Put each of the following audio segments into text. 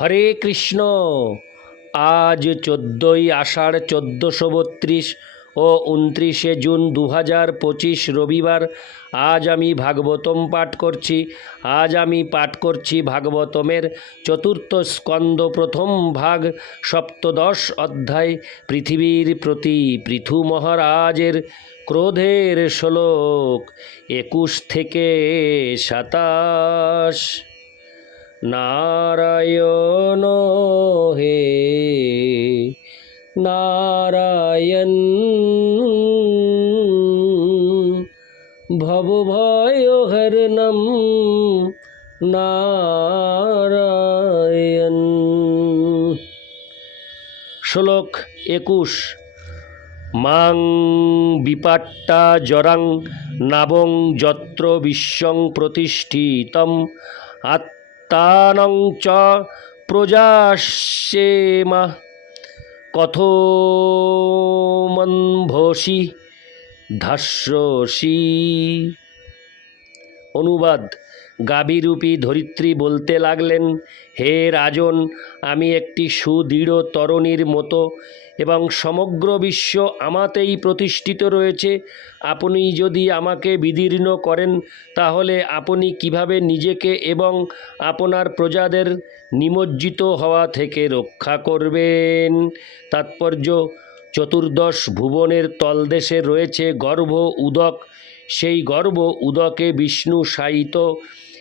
হরে কৃষ্ণ। আজ চোদ্দোই আষাঢ় চোদ্দোশো বত্রিশ ও উনত্রিশে জুন দু হাজার পঁচিশ রবিবার, আজ আমি ভাগবতম পাঠ করছি। আজ আমি পাঠ করছি ভাগবতমের চতুর্থ স্কন্দ প্রথম ভাগ, সপ্তদশ অধ্যায়, পৃথিবীর প্রতি পৃথু মহারাজের ক্রোধের শ্লোক, একুশ থেকে সাতাশ। নারায়ণ হে, নারায়ণ ভবভয় হরণম নারায়ণ। শ্লোক একুশ, মাং বিপাট্টা জরাং নাবং যত্র বিশ্বং প্রতিষ্ঠিতম আত্মানং চ প্রজাসেমা কথমনভসি ধাস্যসি অনুবাদ। গাবিরূপী ধরিত্রী বলতে লাগলেন, হে রাজন, আমি একটি সুদৃঢ় তরণীর মতো এবং সমগ্র বিশ্ব আমাতেই প্রতিষ্ঠিত রয়েছে। আপনি যদি আমাকে বিদীর্ণ করেন, তাহলে আপনি কীভাবে নিজেকে এবং আপনার প্রজাদের নিমজ্জিত হওয়া থেকে রক্ষা করবেন? তাৎপর্য, চতুর্দশ ভুবনের তলদেশে রয়েছে গর্ভ উদক। সেই গর্ভ উদকে বিষ্ণু শায়িত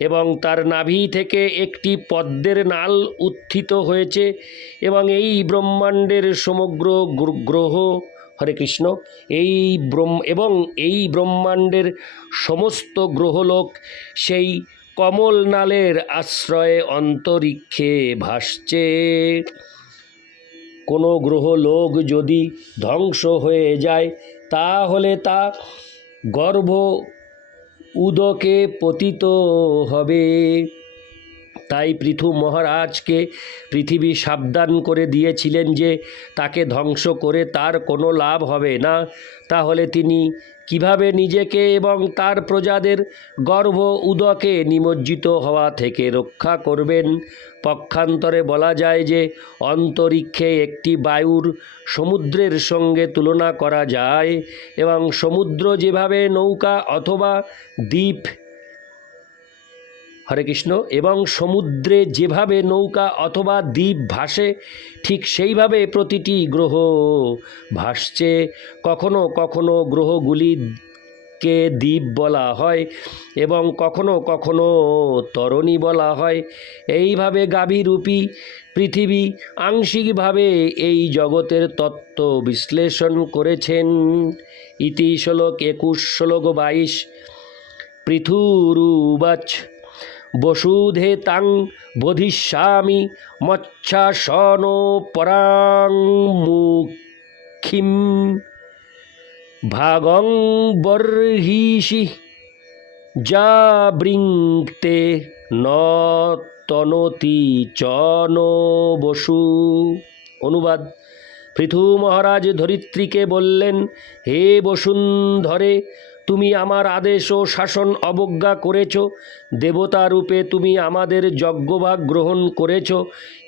এবং তার নাভি থেকে একটি পদ্মের নাল উত্থিত হয়েছে এবং এই ব্রহ্মাণ্ডের সমগ্র গ্রহ হরে কৃষ্ণ, এই ব্রহ্ম, এবং এই ব্রহ্মাণ্ডের সমস্ত গ্রহলোক সেই কমল নালের আশ্রয়ে অন্তরিক্ষে ভাসছে। কোনো গ্রহলোক যদি ধ্বংস হয়ে যায়, তাহলে তা গর্ভ উদকে পতিত হবে। তাই পৃথু মহারাজকে পৃথিবী সাবধান করে দিয়েছিলেন যে তাকে ধ্বংস করে তার কোনো লাভ হবে না। তাহলে তিনি কীভাবে নিজেকে এবং তার প্রজাদের গর্ভ উদকে নিমজ্জিত হওয়া থেকে রক্ষা করবেন? পক্ষান্তরে বলা যায় যে, অন্তরিক্ষে একটি বায়ুর সমুদ্রের সঙ্গে তুলনা করা যায় এবং সমুদ্র যেভাবে নৌকা অথবা দ্বীপ হরে কৃষ্ণ, এবং সমুদ্রে যেভাবে নৌকা অথবা দ্বীপ ভাসে, ঠিক সেইভাবে প্রতিটি গ্রহ ভাসছে। কখনো কখনো গ্রহগুলিকে দ্বীপ বলা হয়, এবং কখনো কখনো তরণী বলা হয়। এইভাবে গাভীরূপী পৃথিবী আংশিকভাবে এই জগতের তত্ত্ব বিশ্লেষণ করেছেন। ইতি শ্লোক একুশ, শ্লোক বাইশ, পৃথুরুবাচ বসুধে তাং বোধিষ্যামি মচ্ছাসন পরাং মুখিম ভাগং বর্হিষি যা বৃংতে ন তনতি চ বসু। অনুবাদ পৃথু মহারাজ ধরিত্রীকে বললেন, হে বসুন্ধরে তুমি আমার আদেশ ও শাসন অবজ্ঞা করেছ। দেবতা রূপে তুমি আমাদের যজ্ঞভাগ গ্রহণ করেছ।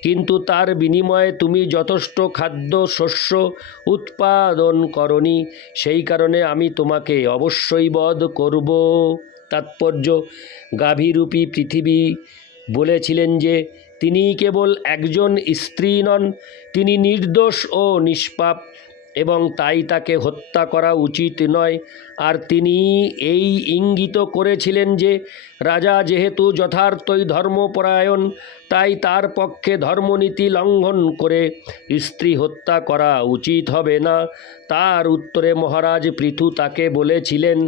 কিন্তু তার বিনিময়ে তুমি যথেষ্ট খাদ্য, শস্য উৎপাদন করনি। সেই কারণে আমি তোমাকে অবশ্যই বধ করব। তাৎপর্য, গাভীরূপী পৃথিবী বলেছিলেন যে তিনি কেবল একজন স্ত্রী নন, তিনি নির্দোষ ও নিষ্পাপ। এবং তাই তাকে হত্যা করা উচিত নয়। আর তিনি এই ইঙ্গিত করেছিলেন যে, রাজা যেহেতু যথার্থই ধর্মপরায়ণ, তাই তার পক্ষে ধর্মনীতি লঙ্ঘন করে স্ত্রী হত্যা করা উচিত হবে না। তার উত্তরে মহারাজ পৃথু তাকে বলেছিলেন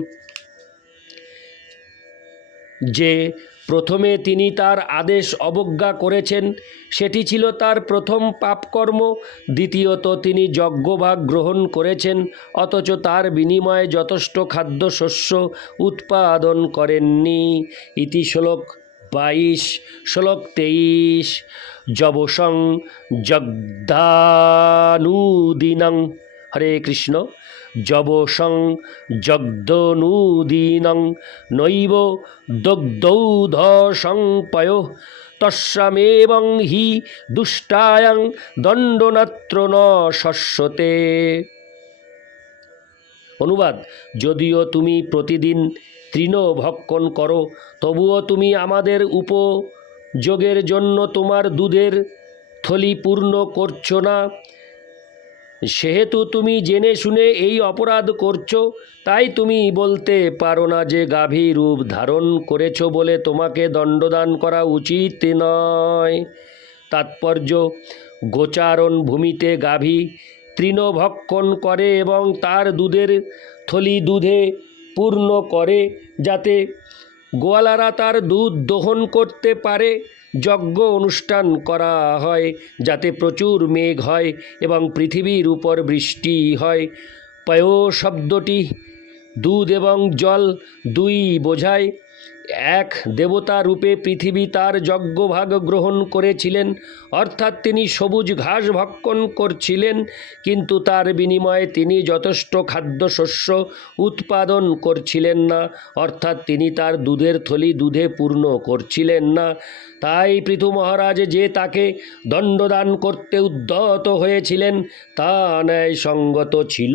যে প্রথমে তিনি তার আদেশ অবজ্ঞা করেছেন, সেটি ছিল তার প্রথম পাপকর্ম। দ্বিতীয়ত তিনি যজ্ঞভাগ গ্রহণ করেছেন, অথচ তার বিনিময়ে যথেষ্ট খাদ্যশস্য উৎপাদন করেননি। ইতি শ্লোক বাইশ, শ্লোক তেইশ। যবসং জগদানুদিনং হরে কৃষ্ণ। যবসং জগ্ধনুদীনং নৈব দগ্ধৌধ সংপয় তস্যামেবং হি দুষ্টায়াং দণ্ডনাত্র ন শস্যতে। অনুবাদ, যদিও তুমি প্রতিদিন তৃণ ভক্ষণ করো, তবুও তুমি আমাদের উপযোগের জন্য তোমার দুধের থলি পূর্ণ করছ না। সেহেতু তুমি জেনে শুনে এই অপরাধ করছ, তাই তুমি বলতে পারো না যে গাভী রূপ ধারণ করেছ বলে তোমাকে দণ্ডদান করা উচিত নয়। তাৎপর্য, গোচারণ ভূমিতে গাভী তৃণভক্ষণ করে এবং তার দুধের থলি দুধে পূর্ণ করে যাতে গোয়ালারা তার দুধ দহন করতে পারে। যজ্ঞ অনুষ্ঠান করা হয়, যাতে প্রচুর মেঘ হয় এবং পৃথিবীর উপর বৃষ্টি হয়। পয় শব্দটি দুধ এবং জল দুই বোঝায়। এক দেবতা রূপে পৃথিবী তার যজ্ঞভাগ গ্রহণ করেছিলেন, অর্থাৎ তিনি সবুজ ঘাস ভক্ষণ করছিলেন, কিন্তু তার বিনিময়ে তিনি যথেষ্ট খাদ্যশস্য উৎপাদন করছিলেন না, অর্থাৎ তিনি তার দুধের থলি দুধে পূর্ণ করছিলেন না। তাই পৃথু মহারাজ যে তাকে দণ্ডদান করতে উদ্যত হয়েছিলেন, তা ন্যায় সঙ্গত ছিল।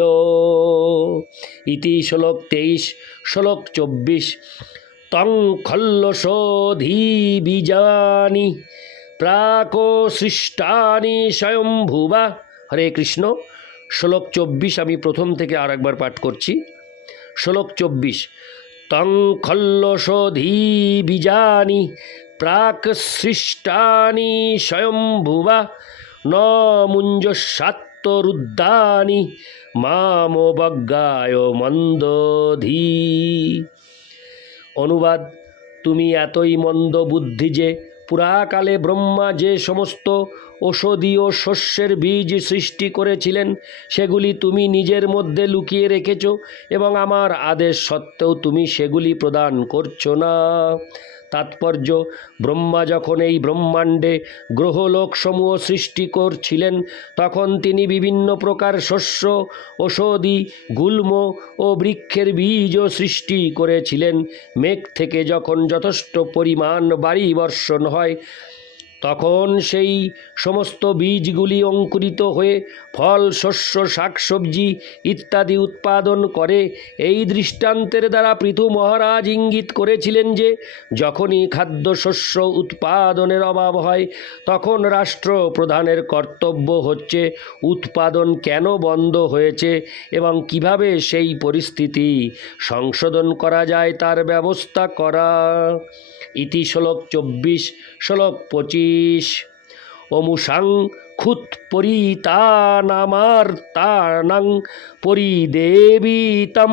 ইতি শ্লোক তেইশ, শ্লোক চব্বিশ। তং খল্লসোধি বীজানি প্রাক সৃষ্টানি স্বয়ংভুবা হরে কৃষ্ণ শ্লোক চব্বিশ আমি প্রথম থেকে আর একবার পাঠ করছি। শ্লোক চব্বিশ তং খল্লসোধি বীজানি প্রাক সৃষ্টানি স্বয়ংভুবা ন মুঞ্জসাত্তরুদ্দানি মামবজ্ঞায় মন্দধী। অনুবাদ, তুমি এতই মন্দ বুদ্ধি যে পুরাকালে ব্রহ্মা যে সমস্ত ঔষধীয় শস্যের বীজ সৃষ্টি করেছিলেন, সেগুলি তুমি নিজের মধ্যে লুকিয়ে রেখেছ এবং আমার আদেশ সত্ত্বেও তুমি সেগুলি প্রদান করছ না। তাৎপর্য, ব্রহ্মা যখন এই ব্রহ্মাণ্ডে গ্রহলোকসমূহ সৃষ্টি করছিলেন, তখন তিনি বিভিন্ন প্রকার শস্য, ঔষধি, গুল্ম ও বৃক্ষের বীজও সৃষ্টি করেছিলেন। মেঘ থেকে যখন যথেষ্ট পরিমাণ বাড়ি বর্ষণ হয় তখন সেই সমস্ত বীজগুলি অঙ্কুরিত হয়ে ফল, শস্য, শাকসবজি ইত্যাদি উৎপাদন করে এই দৃষ্টান্তের দ্বারা পৃথু মহারাজ ইঙ্গিত করেছিলেন যে, যখনই খাদ্যশস্য উৎপাদনের অভাব হয়, তখন রাষ্ট্র প্রধানের কর্তব্য হচ্ছে উৎপাদন কেন বন্ধ হয়েছে এবং কীভাবে সেই পরিস্থিতি সংশোধন করা যায়, তার ব্যবস্থা করা। ইতি শ্লোক চব্বিশ শ্লোক পঁচিশ। অমুসাং খুত পরিতানামার তানাং পরিদেবিতম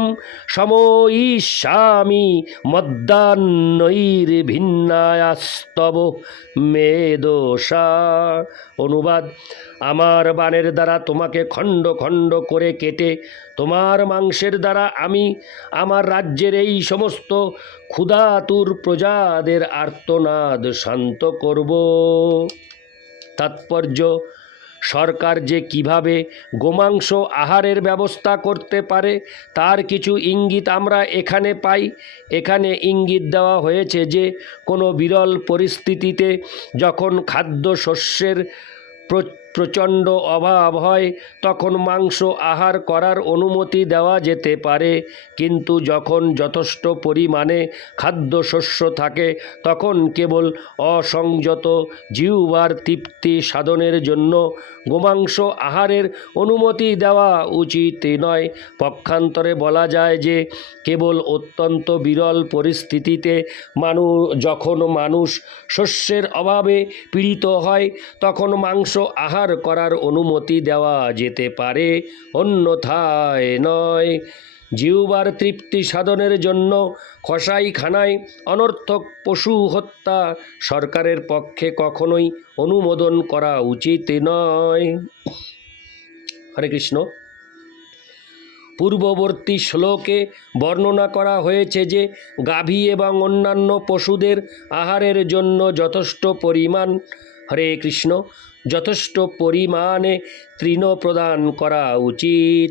সময়িষ্যামি ভিন্নায়াস্তব মেদোষা অনুবাদ, আমার বাণের দ্বারা তোমাকে খণ্ড খণ্ড করে কেটে তোমার মাংসের দ্বারা আমি আমার রাজ্যের এই সমস্ত ক্ষুধাতুর প্রজাদের আর্তনাদ শান্ত করব। তাৎপর্য সরকার যে কীভাবে গোমাংস আহারের ব্যবস্থা করতে পারে, তার কিছু ইঙ্গিত আমরা এখানে পাই। এখানে ইঙ্গিত দেওয়া হয়েছে যে, কোনো বিরল পরিস্থিতিতে যখন খাদ্যশস্যের প্র- প্রচণ্ড অভাব হয়, তখন মাংস আহার করার অনুমতি দেওয়া যেতে পারে। কিন্তু যখন যথেষ্ট পরিমাণে খাদ্যশস্য থাকে, তখন কেবল অসংযত জিহ্বার তৃপ্তি সাধনের জন্য গোমাংস আহারের অনুমতি দেওয়া উচিত নয়। পক্ষান্তরে বলা যায় যে, কেবল অত্যন্ত বিরল পরিস্থিতিতে মানু, যখন মানুষ শস্যের অভাবে পীড়িত হয়, তখন মাংস আহার করার অনুমতি দেওয়া যেতে পারে, অন্যথায় নয়। জিহ্বার তৃপ্তি সাধনের জন্য কসাইখানায় অনর্থক পশু হত্যা সরকারের পক্ষে কখনোই অনুমোদন করা উচিত নয়। হরে কৃষ্ণ। পূর্ববর্তী শ্লোকে বর্ণনা করা হয়েছে যে, গাভী এবং অন্যান্য পশুদের আহারের জন্য যথেষ্ট পরিমাণ, হরে কৃষ্ণ যথেষ্ট পরিমাণে তৃণ প্রদান করা উচিত।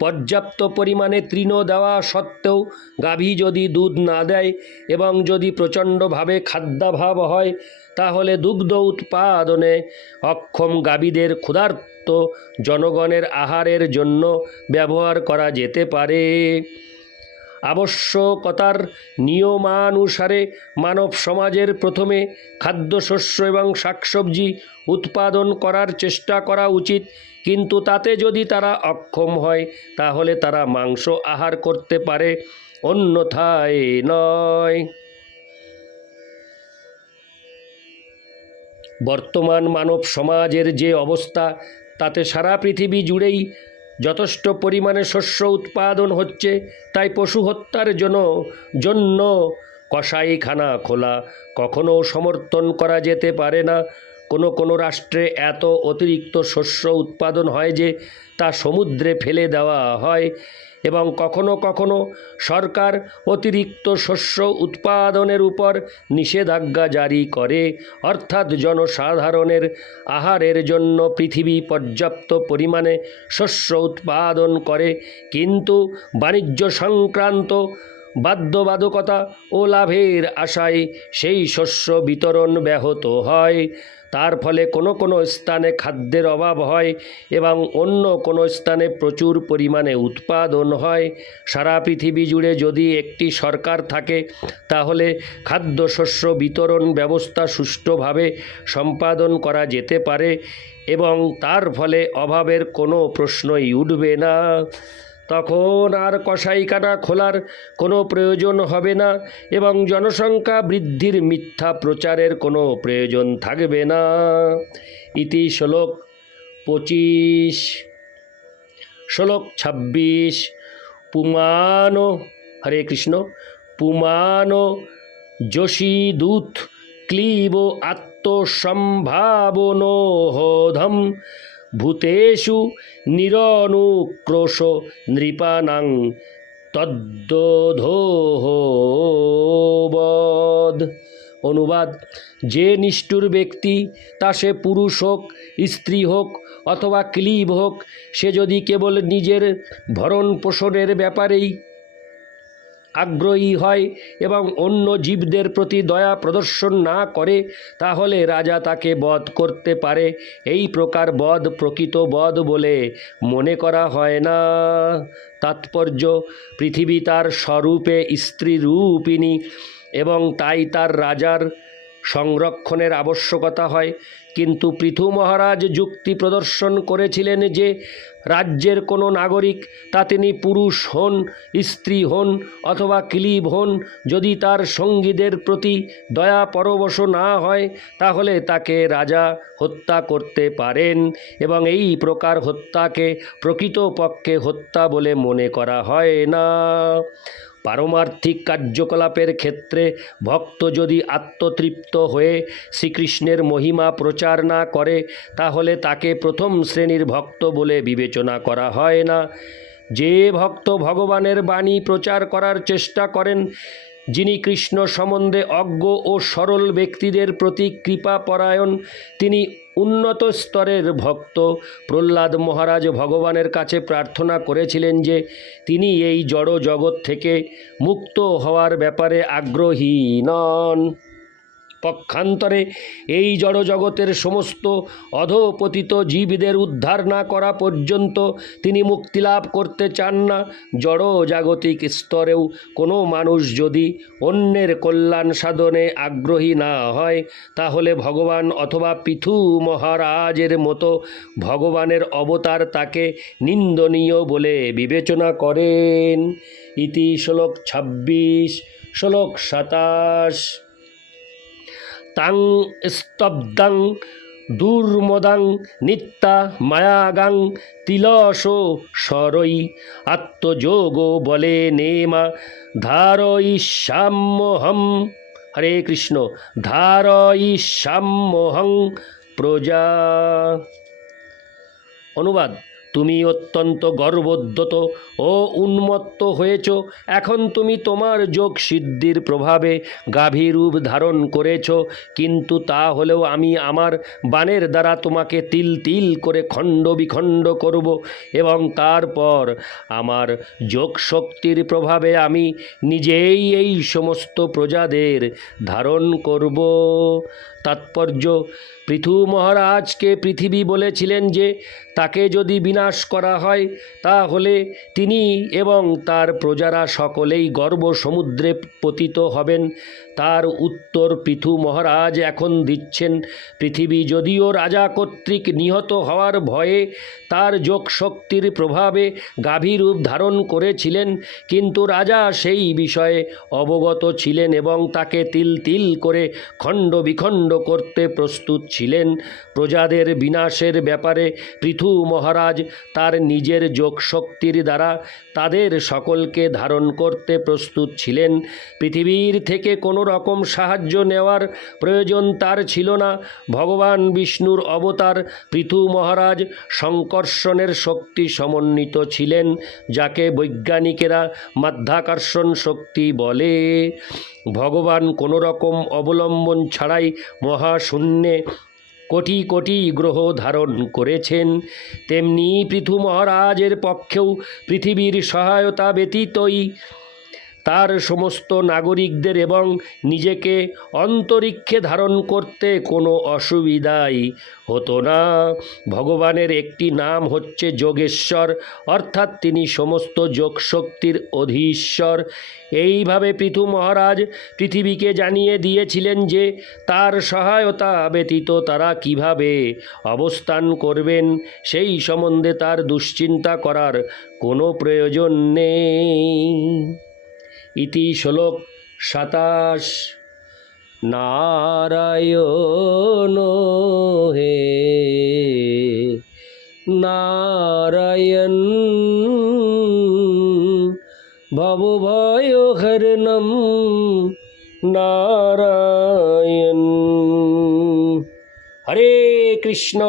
পর্যাপ্ত পরিমাণে তৃণ দেওয়া সত্ত্বেও গাভী যদি দুধ না দেয় এবং যদি প্রচণ্ডভাবে খাদ্যাভাব হয়, তাহলে দুগ্ধ উৎপাদনে অক্ষম গাভীদের ক্ষুধার্ত জনগণের আহারের জন্য ব্যবহার করা যেতে পারে। আবশ্যকতার নিয়মানুসারে মানব সমাজের প্রথমে খাদ্যশস্য এবং শাকসবজি উৎপাদন করার চেষ্টা করা উচিত। কিন্তু তাতে যদি তারা অক্ষম হয়, তাহলে তারা মাংস আহার করতে পারে, অন্যথায় নয়। বর্তমান মানব সমাজের যে অবস্থা, তাতে সারা পৃথিবী জুড়েই যথেষ্ট পরিমাণে শস্য উৎপাদন হচ্ছে, তাই পশু হত্যার জন্য জন্য কসাইখানা খোলা কখনও সমর্থন করা যেতে পারে না। কোনো কোনো রাষ্ট্রে এত অতিরিক্ত শস্য উৎপাদন হয় যে তা সমুদ্রে ফেলে দেওয়া হয় এবং কখনো কখনো সরকার অতিরিক্ত শস্য উৎপাদনের উপর নিষেধাজ্ঞা জারি করে, অর্থাৎ জনসাধারণের আহারের জন্য পৃথিবী পর্যাপ্ত পরিমাণে শস্য উৎপাদন করে। কিন্তু বাণিজ্য সংক্রান্ত বাধ্যবাধকতা ও লাভের আশায় সেই শস্য বিতরণ ব্যাহত হয়। তার ফলে কোনো কোনো স্থানে খাদ্যের অভাব হয় এবং অন্য কোনো স্থানে প্রচুর পরিমাণে উৎপাদন হয়। সারা পৃথিবী জুড়ে যদি একটি সরকার থাকে, তাহলে খাদ্যশস্য বিতরণ ব্যবস্থা সুষ্ঠুভাবে সম্পাদন করা যেতে পারে এবং তার ফলে অভাবের কোনো প্রশ্নই উঠবে না। তখন আর কসাইখানা খোলার কোনো প্রয়োজন হবে না এবং জনসংখ্যা বৃদ্ধির মিথ্যা প্রচারের কোনো প্রয়োজন থাকবে না। ইতি শ্লোক পঁচিশ, শ্লোক ছাব্বিশ, পুমানো, হরে কৃষ্ণ, পুমানো যোশীদূত ক্লীব আত্মসম্ভাবনোহধম। ভূতেষু নিরনুক্রোশ নৃপানাং তদ্দোধোবদ অনুবাদ, যে নিষ্ঠুর ব্যক্তি তা সে পুরুষ হোক, স্ত্রী হোক অথবা ক্লীব হোক, সে যদি কেবল নিজের ভরণ পোষণের ব্যাপারেই আগ্রহী হয় এবং অন্য জীবদের প্রতি দয়া প্রদর্শন না করে, তাহলে রাজা তাকে বধ করতে পারে। এই প্রকার বধ প্রকৃত বধ বলে মনে করা হয় না। তাৎপর্য, পৃথিবী তার স্বরূপে স্ত্রী রূপিনী এবং তাই তার রাজার সংরক্ষণের আবশ্যকতা হয়। কিন্তু পৃথু মহারাজ যুক্তি প্রদর্শন করেছিলেন যে, রাজ্যের কোনো নাগরিক, তা তিনি পুরুষ হন, স্ত্রী হন, অথবা ক্লীব হন, যদি তার সঙ্গীদের প্রতি দয়া পরবশ না হয়, তাহলে তাকে রাজা হত্যা করতে পারেন এবং এই প্রকার হত্যাকে প্রকৃতপক্ষে হত্যা বলে মনে করা হয় না। পারমার্থিক কার্যকলাপের ক্ষেত্রে ভক্ত যদি আত্মতৃপ্ত হয়ে শ্রীকৃষ্ণের মহিমা প্রচার না করে, তাহলে তাকে প্রথম শ্রেণির ভক্ত বলে বিবেচনা করা হয় না। যে ভক্ত ভগবানের বাণী প্রচার করার চেষ্টা করেন যিনি কৃষ্ণ সম্বন্ধে অজ্ঞ ও সরল ব্যক্তিদের প্রতি কৃপাপরায়ণ, তিনি উন্নত স্তরের ভক্ত। প্রহ্লাদ মহারাজ ভগবানের কাছে প্রার্থনা করেছিলেন যে তিনি এই জড় জগৎ থেকে মুক্ত হওয়ার ব্যাপারে আগ্রহী নন। পক্ষান্তরে এই জড়জগতের সমস্ত অধপতিত জীবদের উদ্ধার না করা পর্যন্ত তিনি মুক্তিলাভ করতে চান না। জড় জাগতিক স্তরেও কোনো মানুষ যদি অন্যের কল্যাণ সাধনে আগ্রহী না হয়, তাহলে ভগবান অথবা পৃথু মহারাজের মতো ভগবানের অবতার তাকে নিন্দনীয় বলে বিবেচনা করেন। ইতি শ্লোক ছাব্বিশ, শ্লোক সাতাশ। তাং স্তব্ধং, দুর্মদাং, নিত্যা মায়াগাং, তিলস সরই আত্মযোগ বলে নেমা ধারয়িষ্যাম্যহম হরে কৃষ্ণ ধারয়িষ্যাম্যহং প্রজা। অনুবাদ তুমি অত্যন্ত গর্বোদ্যত ও উন্মত্ত হয়েছ। এখন তুমি তোমার যোগ সিদ্ধির প্রভাবে গাভী রূপ ধারণ করেছ। কিন্তু তা হলেও আমি আমার বাণের দ্বারা তোমাকে তিল তিল করে খণ্ড বিখণ্ড করব এবং তারপর আমার যোগ শক্তির প্রভাবে আমি নিজেই এই সমস্ত প্রজাদের ধারণ করব। তাৎপর্য, পৃথু মহারাজকে পৃথিবী বলেছিলেন যে, তাকে যদি বিনাশ করা হয়, তাহলে তিনি এবং তার প্রজারা সকলেই গর্ব সমুদ্রে পতিত হবেন। তার উত্তর পৃথু মহারাজ এখন দিচ্ছেন, পৃথিবী যদিও রাজা কর্তৃক নিহত হওয়ার ভয়ে তার যোগশক্তির প্রভাবে গাভীরূপ ধারণ করেছিলেন, কিন্তু রাজা সেই বিষয়ে অবগত ছিলেন এবং তাকে তিল তিল করে খণ্ড বিখণ্ড করতে প্রস্তুত ছিলেন। প্রজাদের বিনাশের ব্যাপারে পৃথু মহারাজ তার নিজের যোগশক্তির দ্বারা তাদের সকলকে ধারণ করতে প্রস্তুত ছিলেন। পৃথিবীর থেকে কোনো রকম সাহায্য নেওয়ার প্রয়োজন তার ছিল না। ভগবান বিষ্ণুর অবতার পৃথু মহারাজ সংকর্ষণের শক্তি সমন্বিত ছিলেন, যাকে বৈজ্ঞানিকেরা মাধ্যাকর্ষণ শক্তি বলে। ভগবান কোনো রকম অবলম্বন ছাড়াই মহাশূন্যে কোটি কোটি গ্রহ ধারণ করেছেন। তেমনি পৃথু মহারাজের পক্ষেও পৃথিবীর সহায়তা ব্যতীতই তার সমস্ত নাগরিকদের এবং নিজেকে অন্তরিক্ষে ধারণ করতে কোনো অসুবিধাই হতো না। ভগবানের একটি নাম হচ্ছে যোগেশ্বর, অর্থাৎ তিনি সমস্ত যোগশক্তির অধীশ্বর। এইভাবে পৃথু মহারাজ পৃথিবীকে জানিয়ে দিয়েছিলেন যে তার সহায়তা ব্যতীত তারা কীভাবে অবস্থান করবেন, সেই সম্বন্ধে তার দুশ্চিন্তা করার কোনো প্রয়োজন নেই। ইতি শ্লোক সাতাশ। নারায়ণ হে নারায়ণ ভবভয় হরণম নারায়ণ। হরে কৃষ্ণ।